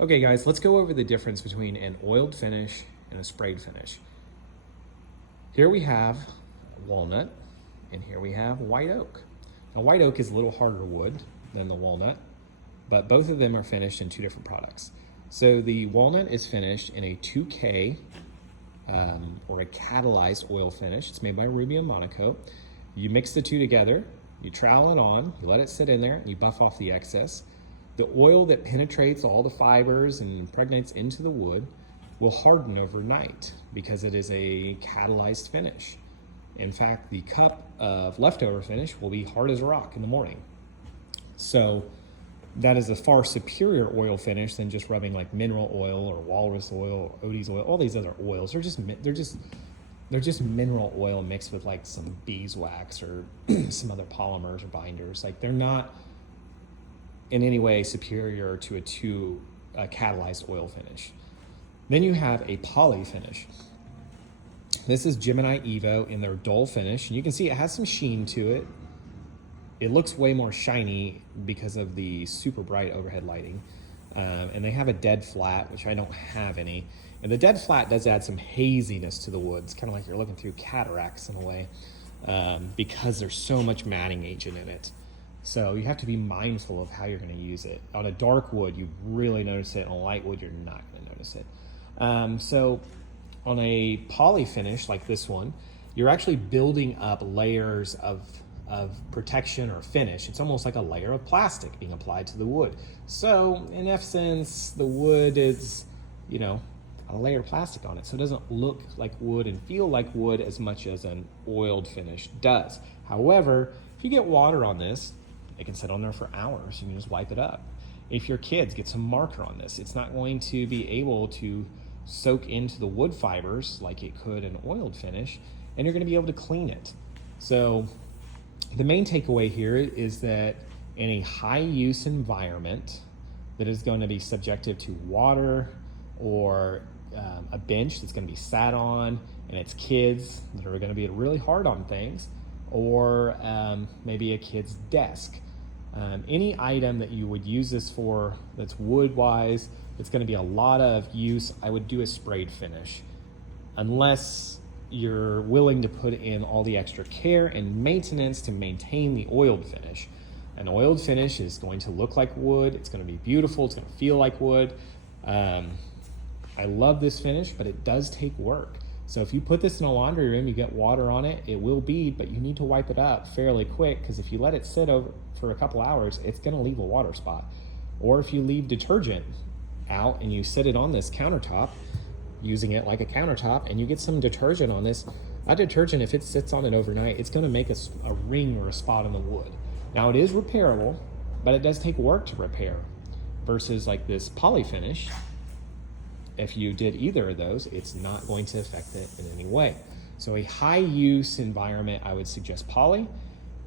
Okay guys, let's go over the difference between an oiled finish and a sprayed finish. Here we have walnut and here we have white oak. Now white oak is a little harder wood than the walnut, but both of them are finished in two different products. So the walnut is finished in a 2K or a catalyzed oil finish. It's made by Rubio monocoat. You mix the two together, you trowel it on, you let it sit in there, and you buff off the excess. The oil that penetrates all the fibers and impregnates into the wood will harden overnight because it is a catalyzed finish. In fact, the cup of leftover finish will be hard as a rock in the morning. So that is a far superior oil finish than just rubbing like mineral oil or walrus oil or Odie's oil. All these other oils, they're just mineral oil mixed with like some beeswax or some other polymers or binders. Like they're not in any way superior to a catalyzed oil finish. Then you have a poly finish. This is Gemini Evo in their dull finish. And you can see it has some sheen to it. It looks way more shiny because of the super bright overhead lighting. And they have a dead flat, which I don't have any. And the dead flat does add some haziness to the wood. It's kind of like you're looking through cataracts in a way because there's so much matting agent in it. So you have to be mindful of how you're going to use it. On a dark wood, you really notice it. On a light wood, you're not going to notice it. So on a poly finish like this one, you're actually building up layers of protection or finish. It's almost like a layer of plastic being applied to the wood. So in essence, the wood is, a layer of plastic on it. So it doesn't look like wood and feel like wood as much as an oiled finish does. However, if you get water on this, it can sit on there for hours. You can just wipe it up. If your kids get some marker on this, it's not going to be able to soak into the wood fibers like it could an oiled finish, and you're going to be able to clean it. So the main takeaway here is that in a high use environment that is going to be subjective to water or a bench that's going to be sat on, and it's kids that are going to be really hard on things, or maybe a kid's desk. Any item that you would use this for that's wood-wise, it's going to be a lot of use, I would do a sprayed finish. Unless you're willing to put in all the extra care and maintenance to maintain the oiled finish. An oiled finish is going to look like wood, it's going to be beautiful, it's going to feel like wood. I love this finish, but it does take work. So if you put this in a laundry room, you get water on it, it will bead, but you need to wipe it up fairly quick because if you let it sit over for a couple hours, it's gonna leave a water spot. Or if you leave detergent out and you sit it on this countertop, using it like a countertop, and you get some detergent on this, that detergent, if it sits on it overnight, it's gonna make a ring or a spot on the wood. Now it is repairable, but it does take work to repair versus like this poly finish. If you did either of those, it's not going to affect it in any way. So a high use environment, I would suggest poly.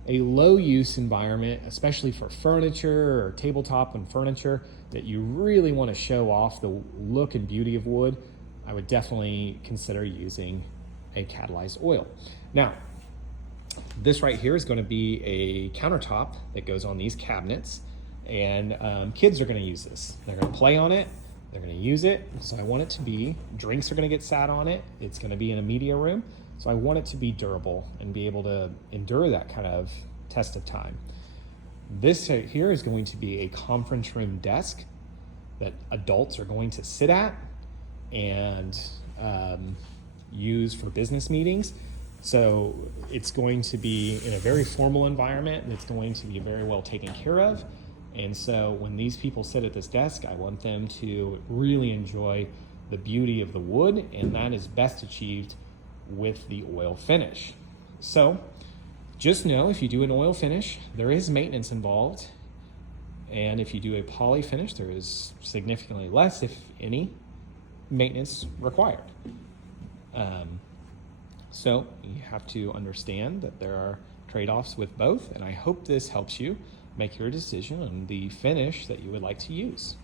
A low use environment, especially for furniture or tabletop and furniture that you really want to show off the look and beauty of wood, I would definitely consider using a catalyzed oil. Now, this right here is going to be a countertop that goes on these cabinets, and kids are going to use this. They're going to play on it. They're going to use it, so I want it to be, drinks are going to get sat on it. It's going to be in a media room, so I want it to be durable and be able to endure that kind of test of time. This here is going to be a conference room desk that adults are going to sit at and use for business meetings. So it's going to be in a very formal environment and it's going to be very well taken care of. And so when these people sit at this desk, I want them to really enjoy the beauty of the wood, and that is best achieved with the oil finish. So just know if you do an oil finish, there is maintenance involved. And if you do a poly finish, there is significantly less, if any, maintenance required. So you have to understand that there are trade-offs with both, and I hope this helps you make your decision on the finish that you would like to use.